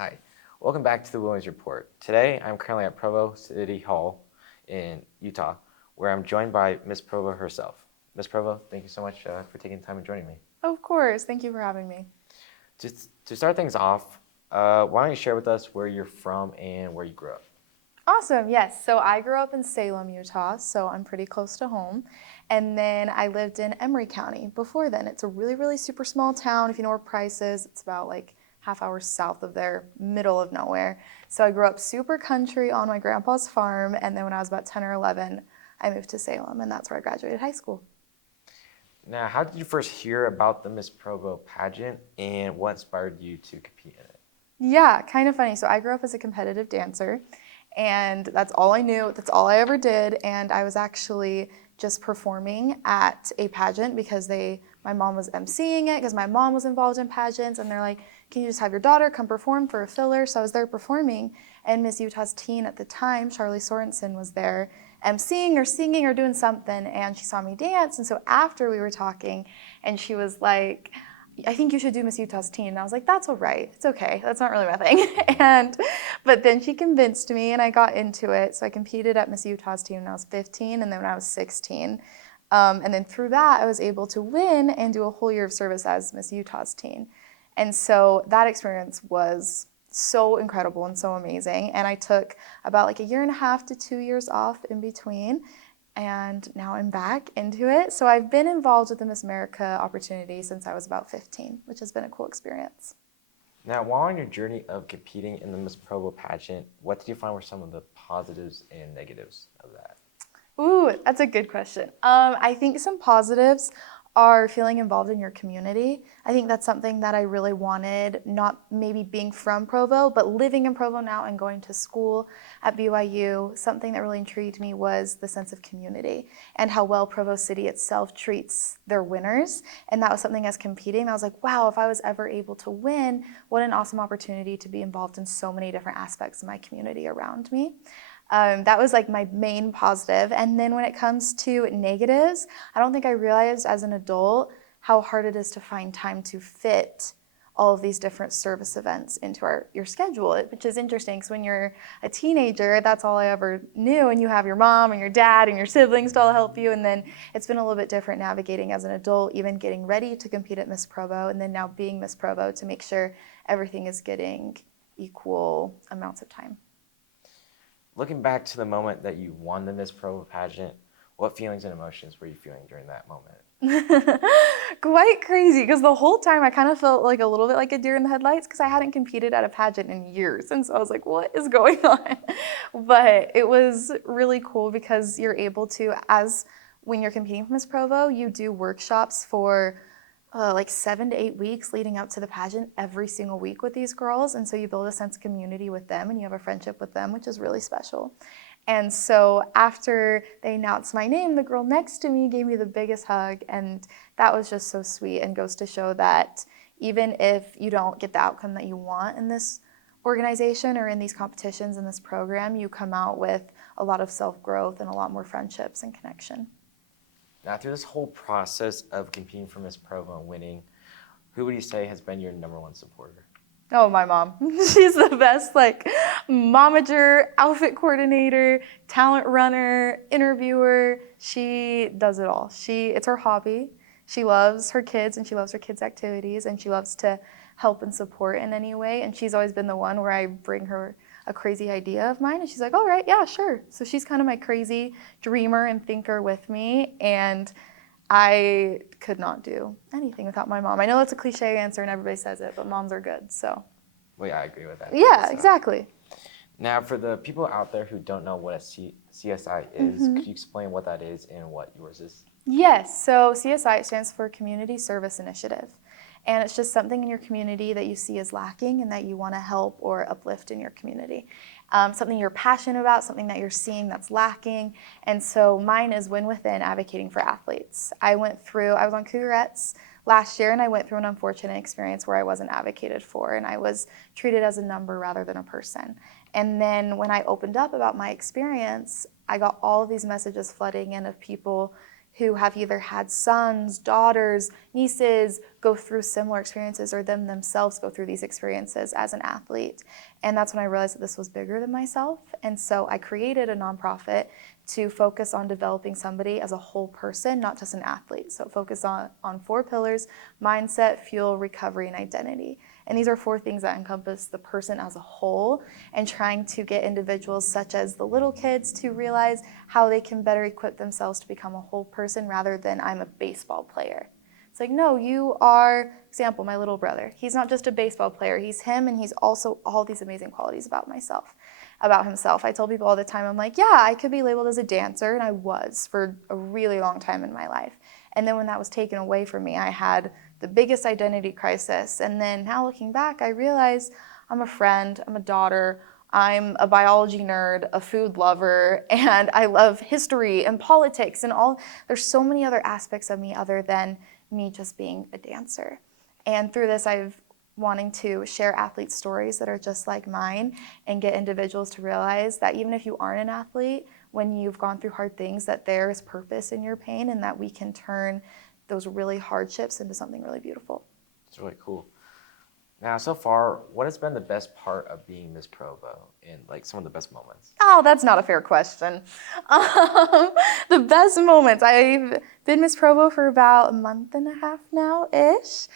Hi, welcome back to the Williams Report. Today, I'm currently at Provo City Hall in Utah, where I'm joined by Miss Provo herself. Miss Provo, thank you so much for taking the time and joining me. Of course, thank you for having me. Just to start things off, why don't you share with us where you're from and where you grew up? Awesome, yes. So I grew up in Salem, Utah, so I'm pretty close to home. And then I lived in Emery County before then. It's a really, really super small town. If you know where Price is, it's about like half hour south of there, middle of nowhere. So I grew up super country on my grandpa's farm, and then when I was about 10 or 11, I moved to Salem, and that's where I graduated high school. Now, how did you first hear about the Miss Provo pageant and what inspired you to compete in it? Yeah, kind of funny. So I grew up as a competitive dancer, and that's all I knew. That's all I ever did. And I was actually just performing at a pageant because my mom was emceeing it because my mom was involved in pageants, and they're like, "Can you just have your daughter come perform for a filler?" So I was there performing, and Miss Utah's teen at the time, Charlie Sorensen, was there emceeing or singing or doing something, and she saw me dance. And so after we were talking, and she was like, "I think you should do Miss Utah's teen." And I was like, "That's all right. It's okay. That's not really my thing." But then she convinced me and I got into it. So I competed at Miss Utah's teen when I was 15 and then when I was 16. And then through that, I was able to win and do a whole year of service as Miss Utah's teen. And so that experience was so incredible and so amazing. And I took about like a year and a half to 2 years off in between. And now I'm back into it. So I've been involved with the Miss America opportunity since I was about 15, which has been a cool experience. Now, while on your journey of competing in the Miss Provo pageant, what did you find were some of the positives and negatives of that? Ooh, that's a good question. I think some positives are feeling involved in your community. I think that's something that I really wanted, not maybe being from Provo, but living in Provo now and going to school at BYU. Something that really intrigued me was the sense of community and how well Provo City itself treats their winners. And that was something as competing, I was like, wow, if I was ever able to win, what an awesome opportunity to be involved in so many different aspects of my community around me. That was like my main positive. And then when it comes to negatives, I don't think I realized as an adult how hard it is to find time to fit all of these different service events into your schedule, which is interesting because when you're a teenager, that's all I ever knew. And you have your mom and your dad and your siblings to all help you. And then it's been a little bit different navigating as an adult, even getting ready to compete at Miss Provo and then now being Miss Provo to make sure everything is getting equal amounts of time. Looking back to the moment that you won the Miss Provo pageant, what feelings and emotions were you feeling during that moment? Quite crazy, because the whole time I kind of felt like a little bit like a deer in the headlights because I hadn't competed at a pageant in years. And so I was like, what is going on? But it was really cool because you're able to, when you're competing for Miss Provo, you do workshops for like 7 to 8 weeks leading up to the pageant every single week with these girls. And so you build a sense of community with them and you have a friendship with them, which is really special. And so after they announced my name, the girl next to me gave me the biggest hug. And that was just so sweet and goes to show that even if you don't get the outcome that you want in this organization or in these competitions in this program, you come out with a lot of self-growth and a lot more friendships and connection. Now, through this whole process of competing for Miss Provo and winning, who would you say has been your number one supporter? Oh, my mom. She's the best, like, momager, outfit coordinator, talent runner, interviewer. She does it all. It's her hobby. She loves her kids and she loves her kids' activities and she loves to help and support in any way. And she's always been the one where I bring her a crazy idea of mine and she's like, all right, yeah, sure. So she's kind of my crazy dreamer and thinker with me. And I could not do anything without my mom. I know that's a cliche answer and everybody says it, but moms are good, so. Well, yeah, I agree with that. Yeah, So, exactly. now, for the people out there who don't know what a CSI is, could you explain what that is and what yours is? Yes, so CSI stands for Community Service Initiative. And it's just something in your community that you see as lacking and that you want to help or uplift in your community. Something you're passionate about, something that you're seeing that's lacking. And so mine is Win Within, advocating for athletes. I was on Cougarettes last year and I went through an unfortunate experience where I wasn't advocated for and I was treated as a number rather than a person. And then when I opened up about my experience, I got all of these messages flooding in of people who have either had sons, daughters, nieces go through similar experiences or themselves go through these experiences as an athlete. And that's when I realized that this was bigger than myself. And so I created a nonprofit to focus on developing somebody as a whole person, not just an athlete. So focus on 4 pillars: mindset, fuel, recovery, and identity. And these are 4 things that encompass the person as a whole, and trying to get individuals such as the little kids to realize how they can better equip themselves to become a whole person rather than I'm a baseball player. It's like, no, you are, example, my little brother. He's not just a baseball player. He's him, and he's also all these amazing qualities about himself. I tell people all the time, I'm like, yeah, I could be labeled as a dancer, and I was for a really long time in my life. And then when that was taken away from me, I had the biggest identity crisis. And then now looking back, I realized I'm a friend, I'm a daughter, I'm a biology nerd, a food lover, and I love history and politics and all. There's so many other aspects of me other than me just being a dancer. And through this, I've wanting to share athlete stories that are just like mine and get individuals to realize that even if you aren't an athlete, when you've gone through hard things, that there is purpose in your pain and that we can turn those really hardships into something really beautiful. It's really cool. Now, so far, what has been the best part of being Miss Provo and like some of the best moments? Oh, that's not a fair question. The best moments. I've been Miss Provo for about a month and a half now-ish.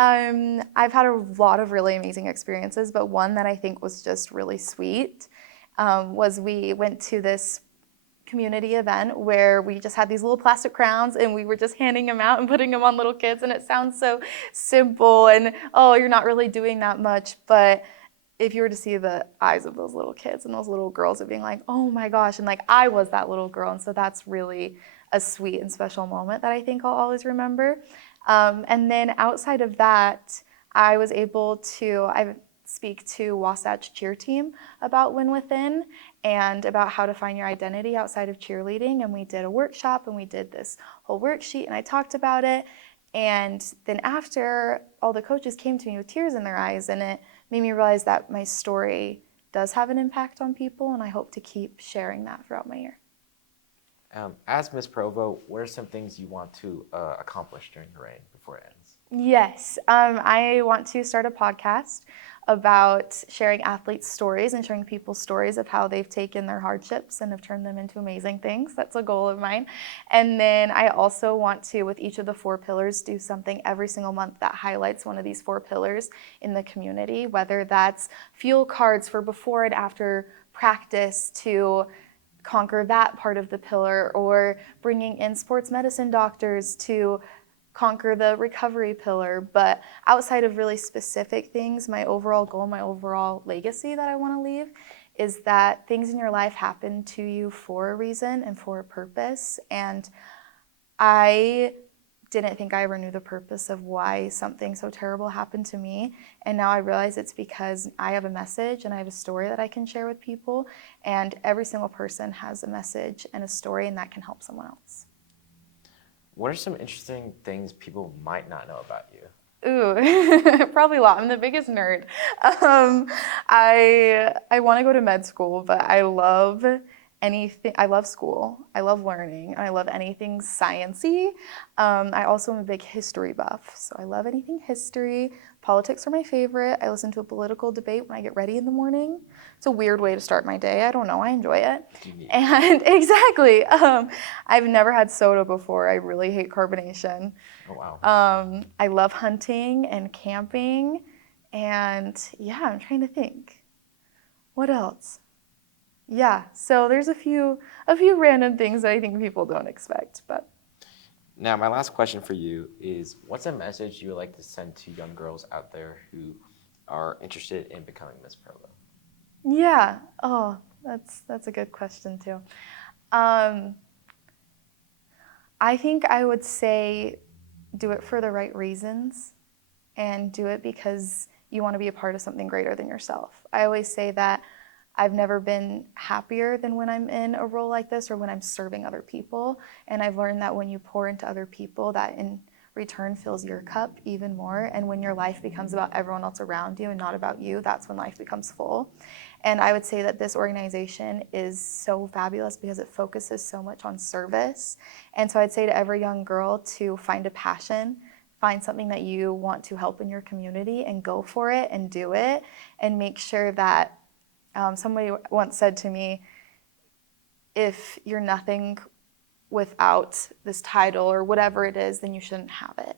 I've had a lot of really amazing experiences, but one that I think was just really sweet was we went to this community event where we just had these little plastic crowns and we were just handing them out and putting them on little kids, and it sounds so simple and, oh, you're not really doing that much, but if you were to see the eyes of those little kids and those little girls of being like, oh my gosh, and like I was that little girl, and so that's really a sweet and special moment that I think I'll always remember. And then outside of that, I was able to speak to Wasatch cheer team about Win Within and about how to find your identity outside of cheerleading. And we did a workshop and we did this whole worksheet and I talked about it. And then after, all the coaches came to me with tears in their eyes, and it made me realize that my story does have an impact on people, and I hope to keep sharing that throughout my year. As Miss Provo, what are some things you want to accomplish during your reign before it ends? Yes, I want to start a podcast about sharing athletes' stories and sharing people's stories of how they've taken their hardships and have turned them into amazing things. That's a goal of mine. And then I also want to, with each of the 4 pillars, do something every single month that highlights one of these 4 pillars in the community, whether that's fuel cards for before and after practice to conquer that part of the pillar, or bringing in sports medicine doctors to conquer the recovery pillar. But outside of really specific things, my overall goal, my overall legacy that I want to leave is that things in your life happen to you for a reason and for a purpose. And I didn't think I ever knew the purpose of why something so terrible happened to me. And now I realize it's because I have a message and I have a story that I can share with people. And every single person has a message and a story, and that can help someone else. What are some interesting things people might not know about you? Ooh, probably a lot. I'm the biggest nerd. I want to go to med school, but I love anything. I love school. I love learning. I love anything sciencey. I also am a big history buff, so I love anything history. Politics are my favorite. I listen to a political debate when I get ready in the morning. It's a weird way to start my day. I don't know. I enjoy it. And exactly. I've never had soda before. I really hate carbonation. Oh, wow. I love hunting and camping. And yeah, I'm trying to think. What else? Yeah, so there's a few random things that I think people don't expect, but. Now, my last question for you is, what's a message you would like to send to young girls out there who are interested in becoming Miss Provo? Yeah, oh, that's a good question too. I think I would say do it for the right reasons and do it because you want to be a part of something greater than yourself. I always say that I've never been happier than when I'm in a role like this or when I'm serving other people. And I've learned that when you pour into other people, that in return fills your cup even more. And when your life becomes about everyone else around you and not about you, that's when life becomes full. And I would say that this organization is so fabulous because it focuses so much on service. And so I'd say to every young girl to find a passion, find something that you want to help in your community and go for it and do it, and make sure that somebody once said to me, if you're nothing without this title or whatever it is, then you shouldn't have it.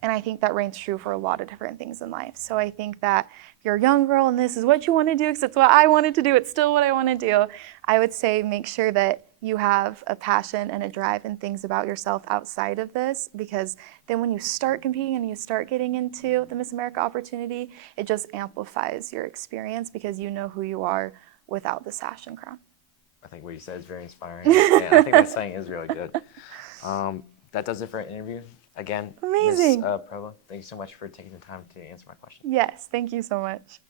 And I think that reigns true for a lot of different things in life. So I think that if you're a young girl and this is what you want to do, because it's what I wanted to do, it's still what I want to do, I would say make sure that you have a passion and a drive and things about yourself outside of this, because then when you start competing and you start getting into the Miss America opportunity, it just amplifies your experience because you know who you are without the sash and crown. I think what you said is very inspiring. And I think that saying is really good. That does it for an interview. Again, Amazing. Miss Provo, thank you so much for taking the time to answer my question. Yes, thank you so much.